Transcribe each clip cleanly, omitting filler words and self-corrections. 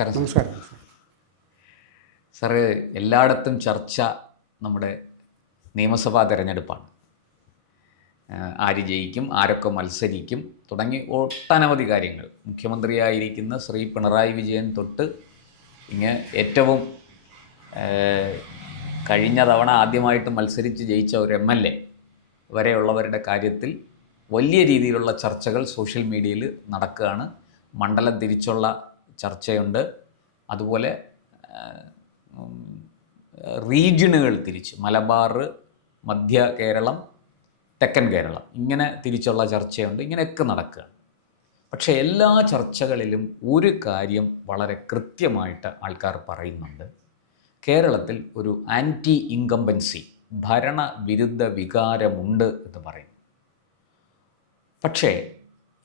നമസ്കാരം. നമസ്കാരം. സാറ്, എല്ലായിടത്തും ചർച്ച നമ്മുടെ നിയമസഭാ തെരഞ്ഞെടുപ്പാണ്. ആര് ജയിക്കും, ആരൊക്കെ മത്സരിക്കും തുടങ്ങി ഒട്ടനവധി കാര്യങ്ങൾ. മുഖ്യമന്ത്രിയായിരിക്കുന്ന ശ്രീ പിണറായി വിജയൻ തൊട്ട് ഏറ്റവും കഴിഞ്ഞ തവണ ആദ്യമായിട്ട് മത്സരിച്ച് ജയിച്ച ഒരു MLA വരെയുള്ളവരുടെ കാര്യത്തിൽ വലിയ രീതിയിലുള്ള ചർച്ചകൾ സോഷ്യൽ മീഡിയയിൽ നടക്കുകയാണ്. മണ്ഡലം തിരിച്ചുള്ള ചർച്ചയുണ്ട്. അതുപോലെ റീജിയണുകൾ തിരിച്ച് മലബാർ, മധ്യ കേരളം, തെക്കൻ കേരളം ഇങ്ങനെ തിരിച്ചുള്ള ചർച്ചയുണ്ട്. ഇങ്ങനെയൊക്കെ നടക്കുകയാണ്. പക്ഷേ എല്ലാ ചർച്ചകളിലും ഒരു കാര്യം വളരെ കൃത്യമായിട്ട് ആൾക്കാർ പറയുന്നുണ്ട്. കേരളത്തിൽ ഒരു ആൻറ്റി ഇൻകംബൻസി, ഭരണവിരുദ്ധ വികാരമുണ്ട് എന്ന് പറയും. പക്ഷേ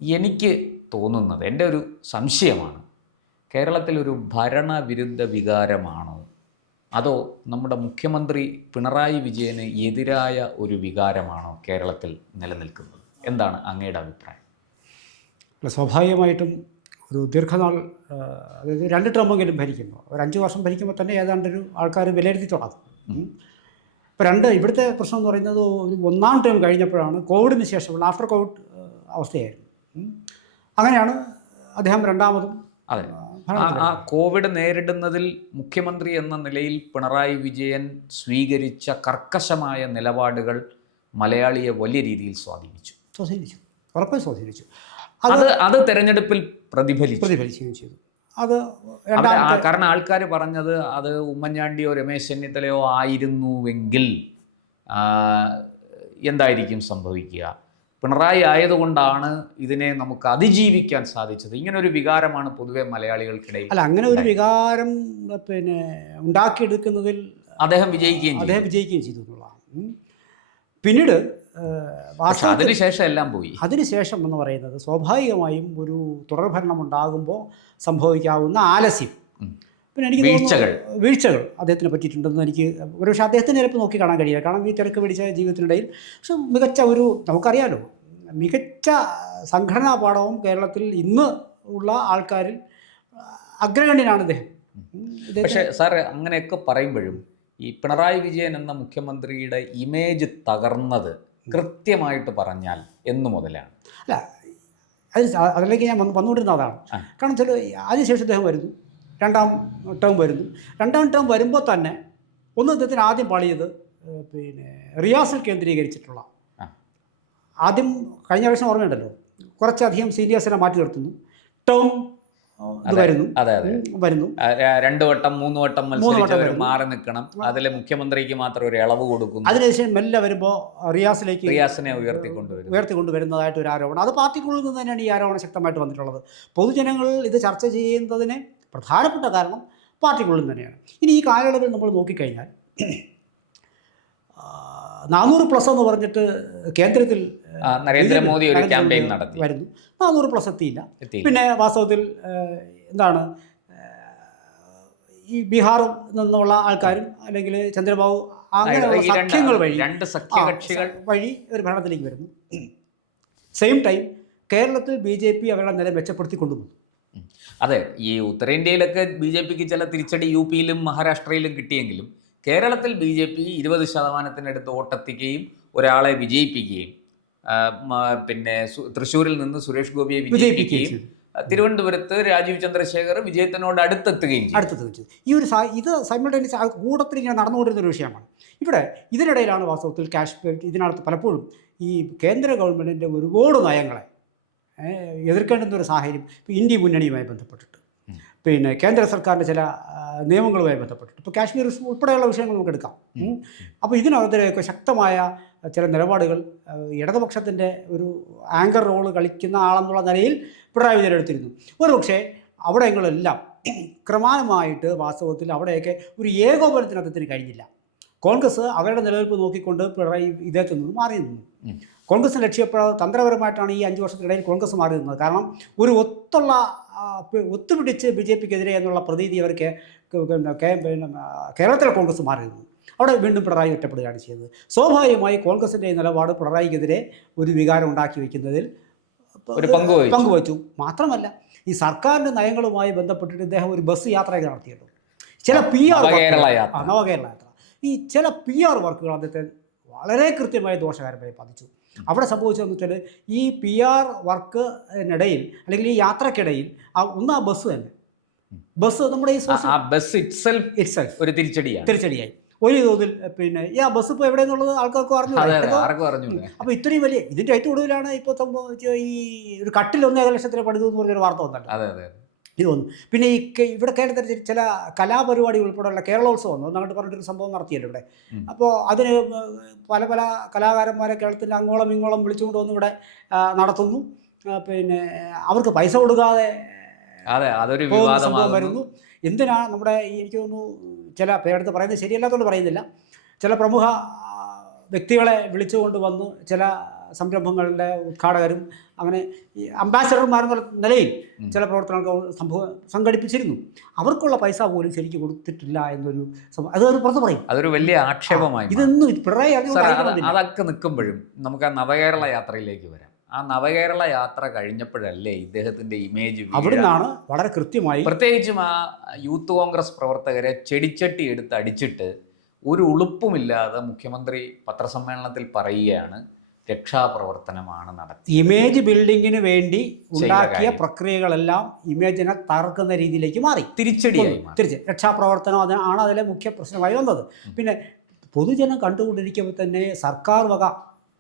എനിക്ക് തോന്നുന്നത്, എൻ്റെ ഒരു സംശയമാണ്, കേരളത്തിലൊരു ഭരണവിരുദ്ധ വികാരമാണോ അതോ നമ്മുടെ മുഖ്യമന്ത്രി പിണറായി വിജയന് എതിരായ ഒരു വികാരമാണോ കേരളത്തിൽ നിലനിൽക്കുന്നത്? എന്താണ് അങ്ങയുടെ അഭിപ്രായം? സ്വാഭാവികമായിട്ടും ഒരു ദീർഘനാൾ, അതായത് 2 ടേമെങ്കിലും ഭരിക്കുമ്പോൾ, ഒരു 5 വർഷം ഭരിക്കുമ്പോൾ തന്നെ ഏതാണ്ടൊരു ആൾക്കാർ വിലയിരുത്തി തുടങ്ങും. ഇപ്പോൾ ഇവിടുത്തെ പ്രശ്നം എന്ന് പറയുന്നത്, ഒരു 1ാം ടേം കഴിഞ്ഞപ്പോഴാണ് കോവിഡിന് ശേഷമുള്ള ആഫ്റ്റർ കോവിഡ് അവസ്ഥയായിരുന്നു. അങ്ങനെയാണ് അദ്ദേഹം രണ്ടാമതും. അതെ, ആ കോവിഡ് നേരിടുന്നതിൽ മുഖ്യമന്ത്രി എന്ന നിലയിൽ പിണറായി വിജയൻ സ്വീകരിച്ച കർക്കശമായ നിലപാടുകൾ മലയാളിയെ വലിയ രീതിയിൽ സ്വാധീനിച്ചു. ഉറപ്പായി സ്വാധീനിച്ചു. അത് തെരഞ്ഞെടുപ്പിൽ പ്രതിഫലിക്കുകയും ചെയ്തു. അത് കാരണം ആൾക്കാർ പറഞ്ഞത്, അത് ഉമ്മൻചാണ്ടിയോ രമേശ് ചെന്നിത്തലയോ ആയിരുന്നുവെങ്കിൽ എന്തായിരിക്കും സംഭവിക്കുക? പിണറായി ആയതുകൊണ്ടാണ് ഇതിനെ നമുക്ക് അതിജീവിക്കാൻ സാധിച്ചത്. ഇങ്ങനൊരു വികാരമാണ് പൊതുവെ മലയാളികൾക്കിടയിൽ. അങ്ങനെ ഒരു വികാരം ഉണ്ടാക്കിയെടുക്കുന്നതിൽ അദ്ദേഹം വിജയിക്കുകയും ചെയ്തു എന്നുള്ളതാണ്. പിന്നീട് അതിനുശേഷം എല്ലാം പോയി. അതിനുശേഷം എന്ന് പറയുന്നത് സ്വാഭാവികമായും ഒരു തുടർഭരണം ഉണ്ടാകുമ്പോൾ സംഭവിക്കാവുന്ന ആലസ്യം, പിന്നെ എനിക്ക് വീഴ്ചകൾ അദ്ദേഹത്തിന് പറ്റിയിട്ടുണ്ടെന്ന് എനിക്ക് ഒരുപക്ഷെ അദ്ദേഹത്തിന് ചിലപ്പോൾ നോക്കി കാണാൻ കഴിയില്ല. കാരണം ഈ തിരക്ക് പിടിച്ച ജീവിതത്തിനിടയിൽ പക്ഷെ മികച്ച ഒരു, നമുക്കറിയാലോ, മികച്ച സംഘടനാ പാഠവും കേരളത്തിൽ ഇന്ന് ഉള്ള ആൾക്കാരിൽ അഗ്രഗണ്യനാണ് അദ്ദേഹം. പക്ഷേ സാർ, അങ്ങനെയൊക്കെ പറയുമ്പോഴും ഈ പിണറായി വിജയൻ എന്ന മുഖ്യമന്ത്രിയുടെ ഇമേജ് തകർന്നത് കൃത്യമായിട്ട് പറഞ്ഞാൽ എന്നു മുതലാണ്? അല്ല, അതിലേക്ക് ഞാൻ വന്നുകൊണ്ടിരുന്ന അതാണ്. കാരണം ചില അതിനുശേഷം അദ്ദേഹം വരുന്നു, 2ാം ടേം വരുന്നു. 2ാം ടേം വരുമ്പോൾ തന്നെ അദ്ദേഹത്തിന് ആദ്യം പാളിയത് റിയാസിൽ കേന്ദ്രീകരിച്ചിട്ടുള്ള, ആദ്യം കഴിഞ്ഞ വർഷം ഓർമ്മയുണ്ടല്ലോ, കുറച്ചധികം സീനിയേഴ്സിനെ മാറ്റി നിർത്തുന്നു. ടേം വരുന്നു 2 വട്ടം 3 വട്ടം മത്സരിച്ചവർ മാറി നിൽക്കണം. അതിലെ മുഖ്യമന്ത്രിക്ക് മാത്രം ഒരു ഇളവ് കൊടുക്കുന്നു. അതിനുശേഷം മെല്ലെ വരുമ്പോൾ റിയാസിനെ ഉയർത്തിക്കൊണ്ടുവരുന്നതായിട്ട് ഒരു ആരോപണം. അത് പാർട്ടിക്കുള്ളിൽ നിന്ന് തന്നെയാണ് ഈ ആരോപണം ശക്തമായിട്ട് വന്നിട്ടുള്ളത്. പൊതുജനങ്ങൾ ഇത് ചർച്ച ചെയ്യുന്നതിന് പ്രധാനപ്പെട്ട കാരണം പാർട്ടിക്കുള്ളിൽ തന്നെയാണ്. ഇനി ഈ കാലയളവിൽ നമ്മൾ നോക്കിക്കഴിഞ്ഞാൽ 400+ എന്ന് പറഞ്ഞിട്ട് കേന്ദ്രത്തിൽ നരേന്ദ്രമോദി ഒരു ക്യാമ്പയിൻ നടത്തി വരുന്നു. 400+ എത്തിയില്ല. പിന്നെ വാസ്തവത്തിൽ എന്താണ്, ഈ ബീഹാറിൽ നിന്നുള്ള ആൾക്കാരും അല്ലെങ്കിൽ ചന്ദ്രബാബു അങ്ങനെയുള്ള സഖ്യങ്ങൾ വഴി, 2 സഖ്യകക്ഷികൾ വഴി ഒരു ഭരണത്തിലേക്ക് വരുന്നു. സെയിം ടൈം കേരളത്തിൽ BJP അവരുടെ നില മെച്ചപ്പെടുത്തിക്കൊണ്ടുപോകുന്നു. അതെ, ഈ ഉത്തരേന്ത്യയിലൊക്കെ BJPക്ക് ചില തിരിച്ചടി UPയിലും മഹാരാഷ്ട്രയിലും കിട്ടിയെങ്കിലും കേരളത്തിൽ BJP 20% വോട്ടെത്തിക്കുകയും ഒരാളെ വിജയിപ്പിക്കുകയും, പിന്നെ തൃശ്ശൂരിൽ നിന്ന് സുരേഷ് ഗോപിയെ വിജയിപ്പിക്കുകയും തിരുവനന്തപുരത്ത് രാജീവ് ചന്ദ്രശേഖർ വിജയത്തിനോട് അടുത്തെത്തുകയും ചെയ്തു. ഇത് സൈമൾട്ടേനിയസ് കൂട്ടത്തിൽ ഇങ്ങനെ നടന്നുകൊണ്ടിരുന്ന ഒരു വിഷയമാണ്. ഇതിനിടയിലാണ് വാസ്തവത്തിൽ ഇതിനകത്ത് പലപ്പോഴും ഈ കേന്ദ്ര ഗവൺമെൻറ്റിൻ്റെ ഒരുപാട് നയങ്ങളെ എതിർക്കേണ്ടുന്ന ഒരു സാഹചര്യം, ഇന്ത്യ മുന്നണിയുമായി ബന്ധപ്പെട്ടിട്ട്, പിന്നെ കേന്ദ്ര സർക്കാരിൻ്റെ ചില നിയമങ്ങളുമായി ബന്ധപ്പെട്ടിട്ട്, ഇപ്പോൾ കാശ്മീർ ഉൾപ്പെടെയുള്ള വിഷയങ്ങൾ നമുക്ക് എടുക്കാം. അപ്പോൾ ഇതിനകത്തിലേക്ക് ശക്തമായ ചില നിലപാടുകൾ ഇടതുപക്ഷത്തിൻ്റെ ഒരു ആങ്കർ റോള് കളിക്കുന്ന ആളെന്നുള്ള നിലയിൽ പിണറായി വിജയൻ എടുത്തിരുന്നു. ഒരുപക്ഷെ അവിടെങ്ങളെല്ലാം ക്രമാനുമായിട്ട് വാസ്തവത്തിൽ അവിടെയൊക്കെ ഒരു ഏകോപനത്തിന് അദ്ദേഹത്തിന് കഴിഞ്ഞില്ല. കോൺഗ്രസ് അവരുടെ നിലനിൽപ്പ് നോക്കിക്കൊണ്ട് പിണറായി ഇദ്ദേഹത്തിൽ നിന്ന് മാറി നിന്നു. കോൺഗ്രസിന് ലക്ഷ്യപ്പെടാതെ തന്ത്രപരമായിട്ടാണ് ഈ 5 വർഷത്തിനിടയിൽ കോൺഗ്രസ് മാറി നിന്നത്. കാരണം ഒരു ഒത്തുപിടിച്ച് BJPക്കെതിരെ എന്നുള്ള പ്രതീതി അവർക്ക് കേരളത്തിലെ കോൺഗ്രസ് മാറി നിന്നു. അവിടെ വീണ്ടും പിണറായി ഒറ്റപ്പെടുകയാണ് ചെയ്തത്. സ്വാഭാവികമായി കോൺഗ്രസിൻ്റെ നിലപാട് പിണറായിക്കെതിരെ ഒരു വികാരം ഉണ്ടാക്കി വയ്ക്കുന്നതിൽ ഒരു പങ്കുവച്ചു. മാത്രമല്ല ഈ സർക്കാരിൻ്റെ നയങ്ങളുമായി ബന്ധപ്പെട്ടിട്ട് ഇദ്ദേഹം ഒരു ബസ് യാത്രയൊക്കെ നടത്തിയിട്ടുണ്ട്. ചില നവകേരള യാത്ര ഈ ചില PR വർക്കുകൾ അദ്ദേഹത്തെ വളരെ കൃത്യമായി ദോഷകരമായി ബാധിച്ചു. അവിടെ സംഭവിച്ചതെന്ന് വെച്ചാൽ ഈ PR വർക്കിനിടയിൽ അല്ലെങ്കിൽ ഈ യാത്രക്കിടയിൽ ആ ബസ് തന്നെ നമ്മുടെ ഈ ബസ് ഇറ്റ്സെൽഫ് ഒരു തിരിച്ചടിയായി ഒരു തോതിൽ. പിന്നെ ഈ ആ ബസ് ഇപ്പോൾ എവിടെയെന്നുള്ളത് ആൾക്കാർക്ക് അറിഞ്ഞു. അപ്പോൾ ഇത്രയും വലിയ ഇതിൻ്റെ ഏറ്റവും കൂടുതലാണ് ഇപ്പോൾ ഈ ഒരു കട്ടിൽ 1.5 ലക്ഷത്തിന് പണിതു എന്ന് പറഞ്ഞൊരു വാർത്ത വന്നല്ലോ. ഇതൊന്നും പിന്നെ ഇവിടെ കേരളത്തിൽ ചില കലാപരിപാടി ഉൾപ്പെടെയുള്ള കേരളോത്സവം എന്നങ്ങോട്ട് പറഞ്ഞിട്ടൊരു സംഭവം നടത്തിയല്ലോ ഇവിടെ. അപ്പോൾ അതിന് പല കലാകാരന്മാരെ കേരളത്തിൻ്റെ അങ്ങോളം ഇങ്ങോളം വിളിച്ചുകൊണ്ട് വന്ന് ഇവിടെ നടത്തുന്നു. പിന്നെ അവർക്ക് പൈസ കൊടുക്കാതെ സംഭവം വരുന്നു. എന്തിനാണ് നമ്മുടെ എനിക്ക് തോന്നുന്നു ചില പേരെടുത്ത് പറയുന്നത് ശരിയല്ലാത്തതുകൊണ്ട് പറയുന്നില്ല, ചില പ്രമുഖ വ്യക്തികളെ വിളിച്ചുകൊണ്ട് വന്ന് ചില സംരംഭങ്ങളുടെ ഉദ്ഘാടകരും അങ്ങനെ ഈ അംബാസഡർമാരെന്ന നിലയിൽ ചില പ്രവർത്തനങ്ങൾ സംഘടിപ്പിച്ചിരുന്നു. അവർക്കുള്ള പൈസ പോലും ശരിക്കും കൊടുത്തിട്ടില്ല എന്നൊരു അതൊരു പുറത്ത് പറയും. അതൊരു വലിയ ആക്ഷേപമായി. ഇതൊന്നും പിണറായി അതൊക്കെ നിൽക്കുമ്പോഴും നമുക്ക് ആ നവകേരള യാത്രയിലേക്ക് വരാം. ആ നവകേരള യാത്ര കഴിഞ്ഞപ്പോഴല്ലേ ഇദ്ദേഹത്തിന്റെ ഇമേജ് അവിടുന്നാണ് വളരെ കൃത്യമായി, പ്രത്യേകിച്ചും ആ യൂത്ത് കോൺഗ്രസ് പ്രവർത്തകരെ ചെടിച്ചട്ടി എടുത്ത് അടിച്ചിട്ട് ഒരു ഉളുപ്പുമില്ലാതെ മുഖ്യമന്ത്രി പത്രസമ്മേളനത്തിൽ പറയുകയാണ് രക്ഷാപ്രവർത്തനമാണ് നടത്തി. ഇമേജ് ബിൽഡിങ്ങിന് വേണ്ടി ഉണ്ടാക്കിയ പ്രക്രിയകളെല്ലാം ഇമേജിനെ തകർക്കുന്ന രീതിയിലേക്ക് മാറി. തിരിച്ചടിയായി രക്ഷാപ്രവർത്തനം ആണ് അതിലെ മുഖ്യ പ്രശ്നമായി വന്നത്. പിന്നെ പൊതുജനം കണ്ടുകൊണ്ടിരിക്കുമ്പോൾ തന്നെ സർക്കാർ വക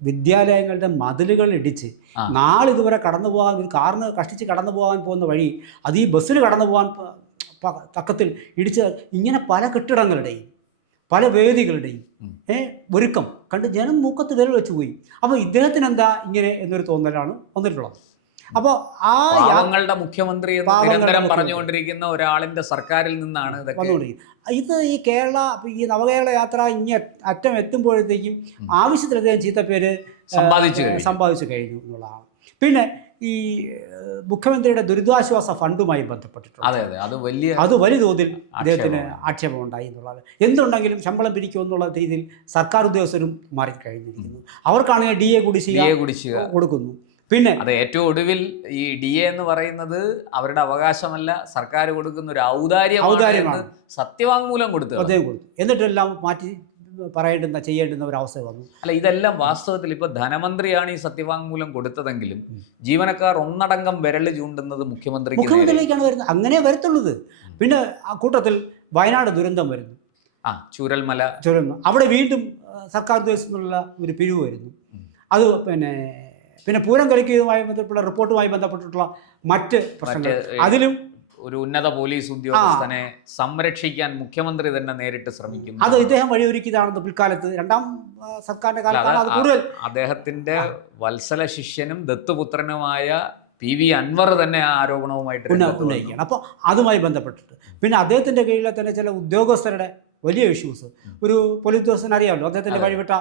വിദ്യാലയങ്ങളുടെ മതിലുകൾ ഇടിച്ച് നാളിതുവരെ കടന്നു പോകാൻ ഒരു കാറിന് കഷ്ടിച്ച് കടന്നു പോകാൻ പോകുന്ന വഴി അത് ഈ ബസ്സിന് കടന്നു പോകാൻ തക്കത്തിൽ ഇടിച്ച് ഇങ്ങനെ പല കെട്ടിടങ്ങളുടെയും പല വേദികളുടെയും ഒരുക്കം കണ്ട് ജനം മൂക്കത്ത് വിരൽ വെച്ച് പോയി. അപ്പോൾ ഇദ്ദേഹത്തിന് എന്താ ഇങ്ങനെ എന്നൊരു തോന്നലാണ് വന്നിട്ടുള്ളത്. അപ്പോൾ ആ പാവങ്ങളുടെ മുഖ്യമന്ത്രി നിരന്തരം പറഞ്ഞുകൊണ്ടിരിക്കുന്ന ഒരാളിന്റെ സർക്കാരിൽ നിന്നാണ് വന്നുകൊണ്ടിരിക്കുന്നത്. ഇത് ഈ ഈ നവകേരള യാത്ര അറ്റം എത്തുമ്പോഴത്തേക്കും ആവശ്യത്തിൽ അദ്ദേഹം ചീത്തപ്പേര് സമ്പാദിച്ചു കഴിഞ്ഞു എന്നുള്ളതാണ്. പിന്നെ ഈ മുഖ്യമന്ത്രിയുടെ ദുരിതാശ്വാസ ഫണ്ടുമായി ബന്ധപ്പെട്ടിട്ടുണ്ട്. അത് വലിയ തോതിൽ അദ്ദേഹത്തിന് ആക്ഷേപം ഉണ്ടായി എന്നുള്ളത്. എന്തുണ്ടെങ്കിലും ശമ്പളം പിരിക്കുമെന്നുള്ള രീതിയിൽ സർക്കാർ ഉദ്യോഗസ്ഥരും മാറിക്കഴിഞ്ഞിരിക്കുന്നു. അവർക്കാണെങ്കിൽ DA കുടിശ്ശിക കൊടുക്കുന്നു. പിന്നെ അത് ഏറ്റവും ഒടുവിൽ ഈ DA എന്ന് പറയുന്നത് അവരുടെ അവകാശമല്ല, സർക്കാർ കൊടുക്കുന്ന ഒരു ഔദാര്യമാണ്. സത്യവാങ്മൂലം കൊടുത്തു എന്നിട്ടെല്ലാം മാറ്റി ചെയ്യേണ്ടുന്ന ഒരു അവസ്ഥ വന്നു. അല്ല, ഇതെല്ലാം വാസ്തവത്തിൽ ഇപ്പൊ ധനമന്ത്രിയാണ് ഈ സത്യവാങ്മൂലം കൊടുത്തതെങ്കിലും ജീവനക്കാർ ഒന്നടങ്കം വിരൽ ചൂണ്ടുന്നത് മുഖ്യമന്ത്രിയിലേക്കാണ് വരുന്നത്. അങ്ങനെ വരത്തുള്ളത്. പിന്നെ ആ കൂട്ടത്തിൽ വയനാട് ദുരന്തം വരുന്നു. ചൂരൽമല അവിടെ വീണ്ടും സർക്കാർ ഉദ്ദേശത്തിനുള്ള ഒരു പിരിവ് വരുന്നു. അത് പിന്നെ പൂരം കളിക്കുന്നതുമായി ബന്ധപ്പെട്ടുള്ള റിപ്പോർട്ടുമായി ബന്ധപ്പെട്ടിട്ടുള്ള മറ്റ് പ്രശ്നങ്ങൾ, അതിലും ഒരു ഉന്നത പോലീസ് ഉദ്യോഗസ്ഥനെ സംരക്ഷിക്കാൻ മുഖ്യമന്ത്രി തന്നെ നേരിട്ട് ശ്രമിക്കുന്നു. അത് ഇദ്ദേഹം വഴിയൊരുക്കിയതാണെന്ന് പിൽക്കാലത്ത് രണ്ടാം സർക്കാരിന്റെ കാലത്താണ് അത് കൂടുതൽ. അദ്ദേഹത്തിന്റെ വത്സല ശിഷ്യനും ദത്തുപുത്രനുമായ PV അൻവർ തന്നെ ആ ആരോപണവുമായിട്ട് ഉന്നയിക്കുകയാണ്. അപ്പോൾ അതുമായി ബന്ധപ്പെട്ടിട്ട് പിന്നെ അദ്ദേഹത്തിന്റെ കീഴിലെ തന്നെ ചില ഉദ്യോഗസ്ഥരുടെ വലിയ ഇഷ്യൂസ്, ഒരു പോലീസ് ഉദ്യോഗസ്ഥൻ അറിയാമല്ലോ, അദ്ദേഹത്തിന്റെ വഴിവിട്ട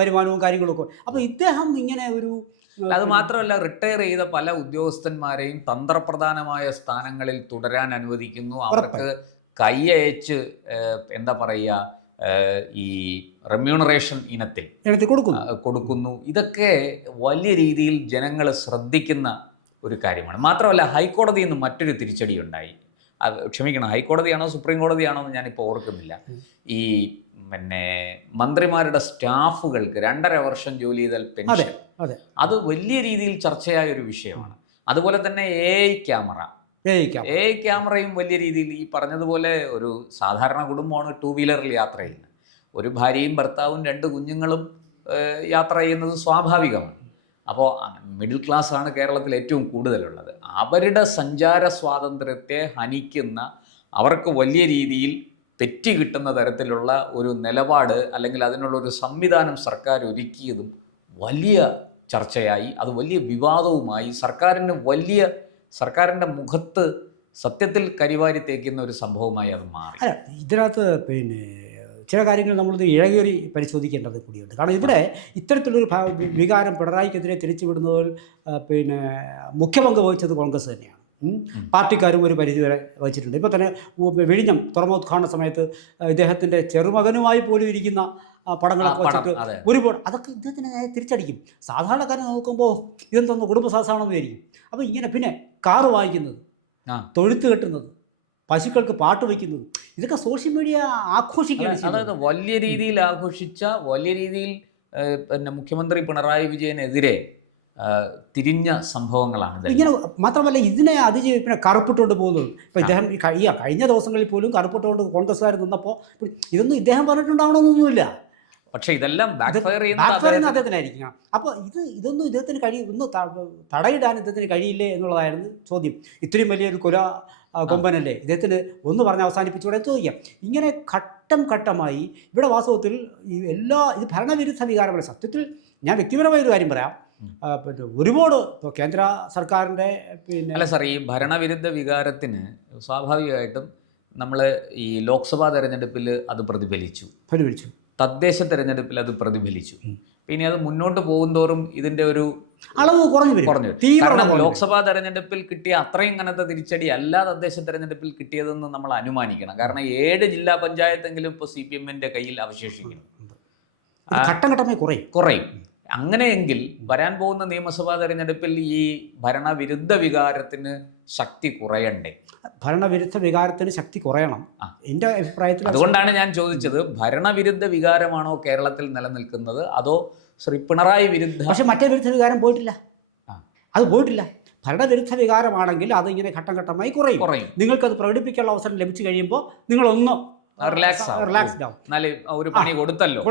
വരുമാനവും കാര്യങ്ങളൊക്കെ. അപ്പോൾ ഇദ്ദേഹം ഇങ്ങനെ ഒരു അത് മാത്രമല്ല, റിട്ടയർ ചെയ്ത പല ഉദ്യോഗസ്ഥന്മാരെയും തന്ത്രപ്രധാനമായ സ്ഥാനങ്ങളിൽ തുടരാൻ അനുവദിക്കുന്നു. അവർക്ക് കൈയയച്ച് എന്താ പറയുക, ഈ റെമ്യൂണറേഷൻ ഇനത്തിൽ കൊടുക്കുന്നു. ഇതൊക്കെ വലിയ രീതിയിൽ ജനങ്ങൾ ശ്രദ്ധിക്കുന്ന ഒരു കാര്യമാണ്. മാത്രമല്ല, ഹൈക്കോടതിയിൽ നിന്ന് മറ്റൊരു തിരിച്ചടി ഉണ്ടായി. ക്ഷമിക്കണം, ഹൈക്കോടതിയാണോ സുപ്രീം കോടതിയാണോ എന്ന് ഞാനിപ്പോൾ ഓർക്കുന്നില്ല. ഈ മന്ത്രിമാരുടെ സ്റ്റാഫുകൾക്ക് 2.5 വർഷം ജോലി ചെയ്താൽ പെൻഷൻ, അത് വലിയ രീതിയിൽ ചർച്ചയായ ഒരു വിഷയമാണ്. അതുപോലെ തന്നെ AI ക്യാമറയും വലിയ രീതിയിൽ ഈ പറഞ്ഞതുപോലെ ഒരു സാധാരണ കുടുംബമാണ് 2 വീലറിൽ യാത്ര ചെയ്യുന്നത്. ഒരു ഭാര്യയും ഭർത്താവും 2 കുഞ്ഞുങ്ങളും യാത്ര ചെയ്യുന്നത് സ്വാഭാവികമാണ്. അപ്പോൾ മിഡിൽ ക്ലാസ് ആണ് കേരളത്തിൽ ഏറ്റവും കൂടുതലുള്ളത്. അവരുടെ സഞ്ചാര സ്വാതന്ത്ര്യത്തെ ഹനിക്കുന്ന, അവർക്ക് വലിയ രീതിയിൽ തെറ്റി കിട്ടുന്ന തരത്തിലുള്ള ഒരു നിലപാട് അല്ലെങ്കിൽ അതിനുള്ളൊരു സംവിധാനം സർക്കാർ ഒരുക്കിയതും വലിയ ചർച്ചയായി. അത് വലിയ വിവാദവുമായി. സർക്കാരിൻ്റെ മുഖത്ത് സത്യത്തിൽ കരിവാരി തേക്കുന്ന ഒരു സംഭവമായി അത് മാറി. അല്ല, ഇതിനകത്ത് ചില കാര്യങ്ങൾ നമ്മളിത് ഇഴകേറി പരിശോധിക്കേണ്ടത് കൂടിയുണ്ട്. കാരണം ഇവിടെ ഇത്തരത്തിലൊരു വികാരം പിണറായിക്കെതിരെ തിരിച്ചുവിടുന്നതിൽ മുഖ്യപങ്ക് വഹിച്ചത് കോൺഗ്രസ് തന്നെയാണ്. പാർട്ടിക്കാരും ഒരു പരിധിവരെ വഹിച്ചിട്ടുണ്ട്. ഇപ്പോൾ തന്നെ വിഴിഞ്ഞം തുറമുഖോദ്ഘാടന സമയത്ത് ഇദ്ദേഹത്തിൻ്റെ ചെറുമകനുമായി പോലും ഇരിക്കുന്ന പടങ്ങളൊക്കെ വെച്ചിട്ട് ഒരുപാട് അതൊക്കെ ഇദ്ദേഹത്തിന് തിരിച്ചടിക്കും. സാധാരണക്കാരെ നോക്കുമ്പോൾ ഇതെന്തൊന്ന് കുടുംബ സാഹസമാണെന്ന് വിചാരിക്കും. അപ്പോൾ ഇങ്ങനെ പിന്നെ കാറ് വാങ്ങിക്കുന്നത്, തൊഴുത്ത് കെട്ടുന്നത്, പശുക്കൾക്ക് പാട്ട് വയ്ക്കുന്നത്, ഇതൊക്കെ സോഷ്യൽ മീഡിയ ആഘോഷിക്കുകയാണ് ചെയ്യുന്നത്. അതായത് വലിയ രീതിയിൽ ആഘോഷിച്ച, വലിയ രീതിയിൽ പിന്നെ മുഖ്യമന്ത്രി പിണറായി വിജയനെതിരെ തിരിഞ്ഞ സംഭവങ്ങളാണ് ഇങ്ങനെ. മാത്രമല്ല ഇതിനെ അതിജീവിപ്പിനെ കറുപ്പിട്ടുകൊണ്ട് പോകുന്നത്. ഇപ്പോൾ ഇദ്ദേഹം കഴിഞ്ഞ ദിവസങ്ങളിൽ പോലും കറുപ്പിട്ടുകൊണ്ട് കോൺഗ്രസ്സുകാർ നിന്നപ്പോൾ ഇതൊന്നും ഇദ്ദേഹം പറഞ്ഞിട്ടുണ്ടാവണമെന്നൊന്നുമില്ല. പക്ഷേ ഇതെല്ലാം ബാക്ക്ഫയർ ചെയ്യുന്ന അദ്ദേഹത്തിനായിരിക്കും. അപ്പോൾ ഇതൊന്നും ഇദ്ദേഹത്തിന് ഒന്ന് തടയിടാൻ ഇദ്ദേഹത്തിന് കഴിയില്ലേ എന്നുള്ളതായിരുന്നു ചോദ്യം. ഇത്രയും വലിയൊരു കൊമ്പനല്ലേ, ഇദ്ദേഹത്തിന് ഒന്ന് പറഞ്ഞ് അവസാനിപ്പിച്ചുകൂടെ ചോദിക്കാം. ഇങ്ങനെ ഘട്ടം ഘട്ടമായി ഇവിടെ വാസ്തവത്തിൽ ഇത് ഭരണവിരുദ്ധ വികാരമല്ല. സത്യത്തിൽ ഞാൻ വ്യക്തിപരമായ ഒരു കാര്യം പറയാം. പിന്നെ ഒരുപാട് കേന്ദ്ര സർക്കാരിൻ്റെ അല്ല സാർ, ഈ ഭരണവിരുദ്ധ വികാരത്തിന് സ്വാഭാവികമായിട്ടും നമ്മൾ ഈ ലോക്സഭാ തെരഞ്ഞെടുപ്പിൽ അത് പ്രതിഫലിച്ചു, തദ്ദേശ തെരഞ്ഞെടുപ്പിൽ അത് പ്രതിഫലിച്ചു. പിന്നെ അത് മുന്നോട്ട് പോകുന്തോറും ഇതിന്റെ ഒരു അളവ് കുറഞ്ഞു. കാരണം ലോക്സഭാ തെരഞ്ഞെടുപ്പിൽ കിട്ടിയ അത്രയും കനത്ത തിരിച്ചടി അല്ല തദ്ദേശ തെരഞ്ഞെടുപ്പിൽ കിട്ടിയതെന്ന് നമ്മൾ അനുമാനിക്കണം. കാരണം 7 ജില്ലാ പഞ്ചായത്തെങ്കിലും ഇപ്പോൾ CPM-ന്റെ കയ്യിൽ അവശേഷിക്കുന്നു. ഘട്ടം ഘട്ടമായി കുറയും. അങ്ങനെയെങ്കിൽ വരാൻ പോകുന്ന നിയമസഭാ തെരഞ്ഞെടുപ്പിൽ ഈ ഭരണവിരുദ്ധ വികാരത്തിന് ശക്തി കുറയണ്ടേ? ഭരണവിരുദ്ധ വികാരത്തിന് ശക്തി കുറയണം എൻ്റെ അഭിപ്രായത്തിൽ. അതുകൊണ്ടാണ് ഞാൻ ചോദിച്ചത്, ഭരണവിരുദ്ധ വികാരമാണോ കേരളത്തിൽ നിലനിൽക്കുന്നത് അതോ ശ്രീ പിണറായി വിരുദ്ധ? പക്ഷെ മറ്റേ വിരുദ്ധ വികാരം പോയിട്ടില്ല. അത് പോയിട്ടില്ല. ഭരണവിരുദ്ധ വികാരമാണെങ്കിൽ അത് ഇങ്ങനെ ഘട്ടം ഘട്ടമായി കുറയും. നിങ്ങൾക്കത് പ്രകടിപ്പിക്കാനുള്ള അവസരം ലഭിച്ചു കഴിയുമ്പോൾ നിങ്ങളൊന്ന് റിലാക്സ്ഡ് ആവും. ഒരു പണി കൊടുത്തല്ലോ.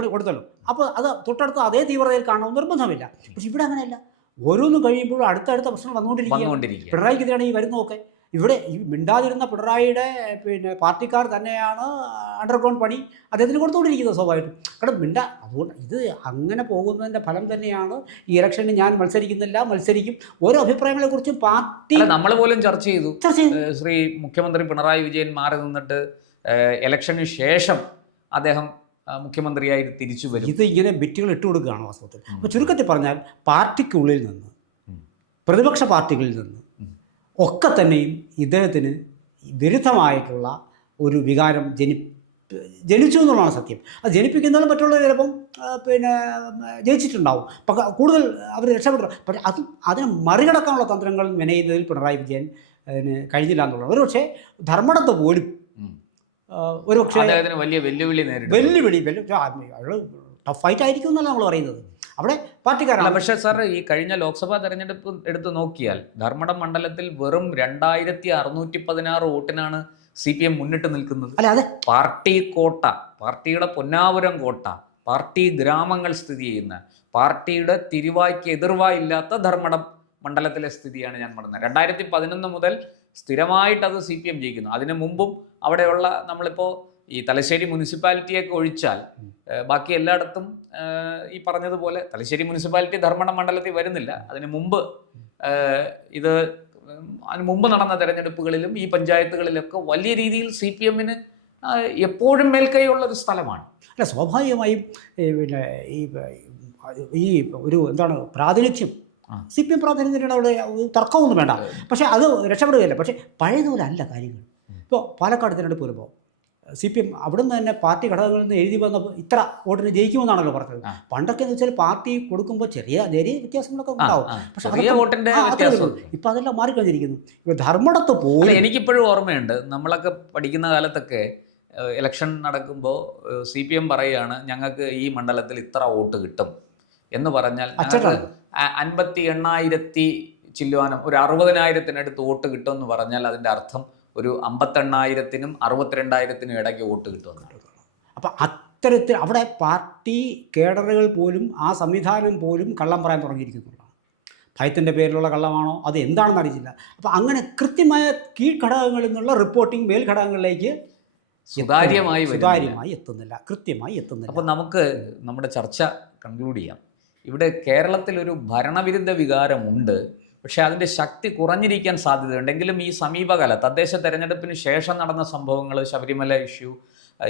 അപ്പോൾ അത് തൊട്ടടുത്ത് അതേ തീവ്രതയിൽ കാണണമെന്ന് നിർബന്ധമില്ല. പക്ഷെ ഇവിടെ അങ്ങനെയല്ല. ഓരോന്നും കഴിയുമ്പോഴും അടുത്തടുത്ത പ്രശ്നം വന്നുകൊണ്ടിരിക്കുക. പിണറായിക്കെതിരാണ് ഈ വരുന്നതൊക്കെ. ഇവിടെ ഈ മിണ്ടാതിരുന്ന പിണറായിയുടെ പാർട്ടിക്കാർ തന്നെയാണ് അണ്ടർഗ്രൗണ്ട് പണി അദ്ദേഹത്തിന് കൊടുത്തുകൊണ്ടിരിക്കുന്നത് സ്വാഭാവികമായിട്ടും. കാരണം അതുകൊണ്ട് ഇത് അങ്ങനെ പോകുന്നതിൻ്റെ ഫലം തന്നെയാണ് ഈ ഇലക്ഷനിൽ ഞാൻ മത്സരിക്കും ഓരോ അഭിപ്രായങ്ങളെക്കുറിച്ചും പാർട്ടി നമ്മൾ പോലും ചർച്ച ചെയ്തു. ശ്രീ മുഖ്യമന്ത്രി പിണറായി വിജയൻ മാറി നിന്നിട്ട് ഇലക്ഷന് ശേഷം അദ്ദേഹം മുഖ്യമന്ത്രിയായി തിരിച്ചു വരും. ഇത് ഇങ്ങനെ ബിറ്റുകൾ ഇട്ട് കൊടുക്കുകയാണ് വാസ്തവത്തിൽ. അപ്പോൾ ചുരുക്കത്തിൽ പറഞ്ഞാൽ പാർട്ടിക്കുള്ളിൽ നിന്ന്, പ്രതിപക്ഷ പാർട്ടികളിൽ നിന്ന് ഒക്കെ തന്നെയും ഇദ്ദേഹത്തിന് വിരുദ്ധമായിട്ടുള്ള ഒരു വികാരം ജനിച്ചു എന്നുള്ളതാണ് സത്യം. അത് ജനിപ്പിക്കുന്നതിന് മറ്റുള്ളവർ ചിലപ്പം ജയിച്ചിട്ടുണ്ടാവും. കൂടുതൽ അവർ രക്ഷപ്പെട്ടു. പക്ഷേ അതിനെ മറികടക്കാനുള്ള തന്ത്രങ്ങൾ മെനയുന്നതിൽ പിണറായി വിജയൻ കഴിഞ്ഞില്ല എന്നുള്ളത്. ഒരുപക്ഷെ ധർമ്മടത്ത് പോലും ഒരുപക്ഷെ വലിയ വെല്ലുവിളി ടഫ് ഫൈറ്റ് ആയിരിക്കും എന്നല്ല നമ്മൾ പറയുന്നത്. അവിടെ പാർട്ടിക്കാരാണ്. പക്ഷേ സാർ, ഈ കഴിഞ്ഞ ലോക്സഭാ തെരഞ്ഞെടുപ്പ് എടുത്ത് നോക്കിയാൽ ധർമ്മടം മണ്ഡലത്തിൽ വെറും 2616 വോട്ടിനാണ് CPM മുന്നിട്ട് നിൽക്കുന്നത്. പാർട്ടി കോട്ട, പാർട്ടിയുടെ പൊന്നാപുരം കോട്ട, പാർട്ടി ഗ്രാമങ്ങൾ സ്ഥിതി ചെയ്യുന്ന, പാർട്ടിയുടെ തിരുവായ്ക്ക് എതിർവായില്ലാത്ത ധർമ്മടം മണ്ഡലത്തിലെ സ്ഥിതിയാണ് ഞാൻ പറഞ്ഞത്. 2011 മുതൽ സ്ഥിരമായിട്ട് അത് CPM ജയിക്കുന്നു. അതിനു മുമ്പും അവിടെയുള്ള നമ്മളിപ്പോൾ ഈ തലശ്ശേരി മുനിസിപ്പാലിറ്റിയൊക്കെ ഒഴിച്ചാൽ ബാക്കി എല്ലായിടത്തും ഈ പറഞ്ഞതുപോലെ തലശ്ശേരി മുനിസിപ്പാലിറ്റി ധർമ്മടം മണ്ഡലത്തിൽ വരുന്നില്ല. അതിന് മുമ്പ് നടന്ന തെരഞ്ഞെടുപ്പുകളിലും ഈ പഞ്ചായത്തുകളിലൊക്കെ വലിയ രീതിയിൽ CPM-ന് എപ്പോഴും മേൽക്കൈയുള്ളൊരു സ്ഥലമാണ്. അല്ല, സ്വാഭാവികമായും ഈ ഒരു പ്രാതിനിധ്യം CPM പ്രാതിനിധ്യം അവിടെ തർക്കമൊന്നും വേണ്ട. പക്ഷേ അത് രക്ഷപ്പെടുകയല്ല. പക്ഷേ പഴയതുപോലെ അല്ല കാര്യങ്ങൾ. ഇപ്പോൾ പാലക്കാട് തിരഞ്ഞെടുപ്പ് വരുമ്പോൾ CPM അവിടുന്ന് തന്നെ പാർട്ടി ഘടകങ്ങളിൽ നിന്ന് എഴുതി വന്ന ഇത്ര വോട്ടിന് ജയിക്കുമെന്നാണല്ലോ പറഞ്ഞത്. പണ്ടൊക്കെ എന്ന് വെച്ചാൽ പാർട്ടി കൊടുക്കുമ്പോൾ ചെറിയ വ്യത്യാസങ്ങളൊക്കെ ഉണ്ടാവും. പക്ഷേ ഇപ്പം അതെല്ലാം മാറിക്കഴിഞ്ഞിരിക്കുന്നു. ഇപ്പോൾ ധർമ്മടത്ത് പോലും എനിക്കിപ്പോഴും ഓർമ്മയുണ്ട്, നമ്മളൊക്കെ പഠിക്കുന്ന കാലത്തൊക്കെ ഇലക്ഷൻ നടക്കുമ്പോൾ CPM പറയുകയാണ് ഞങ്ങൾക്ക് ഈ മണ്ഡലത്തിൽ ഇത്ര വോട്ട് കിട്ടും എന്ന് പറഞ്ഞാൽ 58,000 ചില്ലുവാനം, ഒരു 60,000-നടുത്ത് വോട്ട് കിട്ടുമെന്ന് പറഞ്ഞാൽ അതിൻ്റെ അർത്ഥം ഒരു 58,000-നും 62,000-നും ഇടയ്ക്ക് വോട്ട് കിട്ടുമെന്നാണ്. അപ്പം അത്തരത്തിൽ അവിടെ പാർട്ടി കേഡറുകൾ പോലും ആ സംവിധാനം പോലും കള്ളം പറയാൻ തുടങ്ങിയിരിക്കുന്നുള്ളതാണ്. ഭയത്തിൻ്റെ പേരിലുള്ള കള്ളമാണോ അത് എന്താണെന്ന് അറിയില്ല. അപ്പം അങ്ങനെ കൃത്യമായ കീഴ്ഘടകങ്ങളിൽ നിന്നുള്ള റിപ്പോർട്ടിംഗ് മേൽഘടകങ്ങളിലേക്ക് സുതാര്യമായി എത്തുന്നില്ല, കൃത്യമായി എത്തുന്നില്ല. അപ്പോൾ നമുക്ക് നമ്മുടെ ചർച്ച കൺക്ലൂഡ് ചെയ്യാം. ഇവിടെ കേരളത്തിലൊരു ഭരണവിരുദ്ധ വികാരമുണ്ട്, പക്ഷേ അതിൻ്റെ ശക്തി കുറഞ്ഞിരിക്കാൻ സാധ്യതയുണ്ടെങ്കിലും ഈ സമീപകാല തദ്ദേശ തെരഞ്ഞെടുപ്പിന് ശേഷം നടന്ന സംഭവങ്ങൾ, ശബരിമല ഇഷ്യൂ,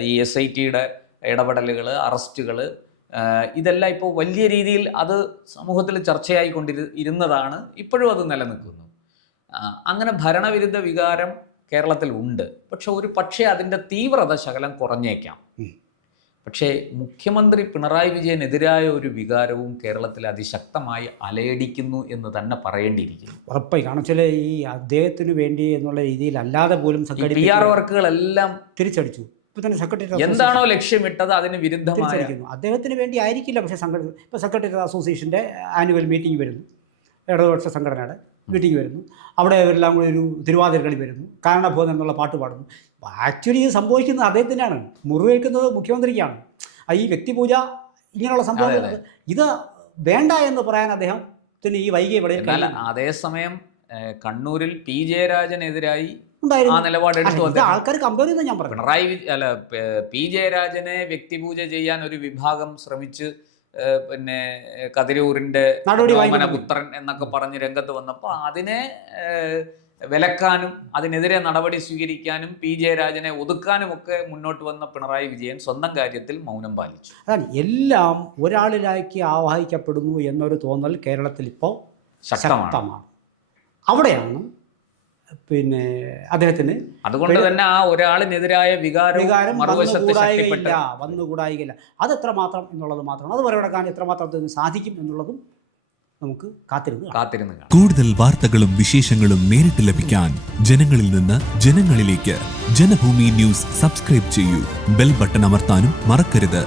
ഈ SIT-യുടെ ഇടപെടലുകൾ, അറസ്റ്റുകൾ, ഇതെല്ലാം ഇപ്പോൾ വലിയ രീതിയിൽ അത് സമൂഹത്തിൽ ചർച്ചയായിക്കൊണ്ടിരുന്നതാണ്. ഇപ്പോഴും അത് നിലനിൽക്കുന്നു. അങ്ങനെ ഭരണവിരുദ്ധ വികാരം കേരളത്തിൽ ഉണ്ട്. പക്ഷെ അതിൻ്റെ തീവ്രത ശകലം കുറഞ്ഞേക്കാം. പക്ഷേ മുഖ്യമന്ത്രി പിണറായി വിജയനെതിരായ ഒരു വികാരവും കേരളത്തിൽ അതിശക്തമായി അലയടിക്കുന്നു എന്ന് തന്നെ പറയേണ്ടിയിരിക്കുന്നു. ഉറപ്പായി. കാരണം വെച്ചാൽ ഈ അദ്ദേഹത്തിന് വേണ്ടി എന്നുള്ള രീതിയിൽ അല്ലാതെ പോലും PR വർക്കുകളെല്ലാം തിരിച്ചടിച്ചു. ഇപ്പോൾ തന്നെ സെക്രട്ടറി എന്താണോ ലക്ഷ്യമിട്ടത് അതിന് വിരുദ്ധമായി തിരിച്ചടിക്കുന്നു. അദ്ദേഹത്തിന് വേണ്ടി ആയിരിക്കില്ല, പക്ഷേ ഇപ്പോൾ സെക്രട്ടറി അസോസിയേഷൻ്റെ ആനുവൽ മീറ്റിംഗ് വരുന്നു, ഇടതുപക്ഷ സംഘടനയുടെ മീറ്റിംഗ് വരുന്നു, അവിടെ അവരെല്ലാം കൂടി ഒരു തിരുവാതിരക്കളി വരുന്നു, കാരണബോധം എന്നുള്ള പാട്ട് പാടുന്നു. ആക്ച്വലി ഇത് സംഭവിക്കുന്നത് അദ്ദേഹത്തിനാണ്, മുറിവേൽക്കുന്നത് മുഖ്യമന്ത്രിക്കാണ്. ഈ വ്യക്തിപൂജ ഇങ്ങനെയുള്ള സംഭവങ്ങൾ ഇത് വേണ്ട എന്ന് പറയാൻ അദ്ദേഹത്തിന് ഈ വൈകിയ വിളയിൽ. അതേസമയം കണ്ണൂരിൽ P. ജയരാജനെതിരായി ഉണ്ടായിരുന്നു ആ നിലപാടെടുത്തു ആൾക്കാർ കമ്പയർ ചെയ്യുന്നത് ഞാൻ പറഞ്ഞു. P. ജയരാജനെ വ്യക്തിപൂജ ചെയ്യാൻ ഒരു വിഭാഗം ശ്രമിച്ച് പിന്നെ കതിരൂരിൻ്റെ പുത്രൻ എന്നൊക്കെ പറഞ്ഞ് രംഗത്ത് വന്നപ്പോൾ അതിനെ വിലക്കാനും അതിനെതിരെ നടപടി സ്വീകരിക്കാനും P. ജയരാജനെ ഒതുക്കാനും ഒക്കെ മുന്നോട്ട് വന്ന പിണറായി വിജയൻ സ്വന്തം കാര്യത്തിൽ മൗനം പാലിച്ചു. അതാണ് എല്ലാം ഒരാളിലേക്ക് ആവാഹിക്കപ്പെടുന്നു എന്നൊരു തോന്നൽ കേരളത്തിൽ ഇപ്പോൾ ശക്തമാണ്. അവിടെയാണ് പിന്നെ അദ്ദേഹത്തിന് അതുകൊണ്ട് തന്നെ ആ ഒരാളിനെതിരായ വികാരം വന്നുകൂടായില്ല. അത് എത്രമാത്രം എന്നുള്ളത് മാത്രമാണ്, അത് മറികടക്കാൻ എത്രമാത്രം സാധിക്കും എന്നുള്ളതും നമുക്ക് കാത്തിരുന്ന് കൂടുതൽ വാർത്തകളും വിശേഷങ്ങളും നേരിട്ട് ലഭിക്കാൻ ജനങ്ങളിൽ നിന്ന് ജനങ്ങളിലേക്ക് ജനഭൂമി ന്യൂസ് സബ്സ്ക്രൈബ് ചെയ്യൂ. ബെൽ ബട്ടൺ അമർത്താനും മറക്കരുത്.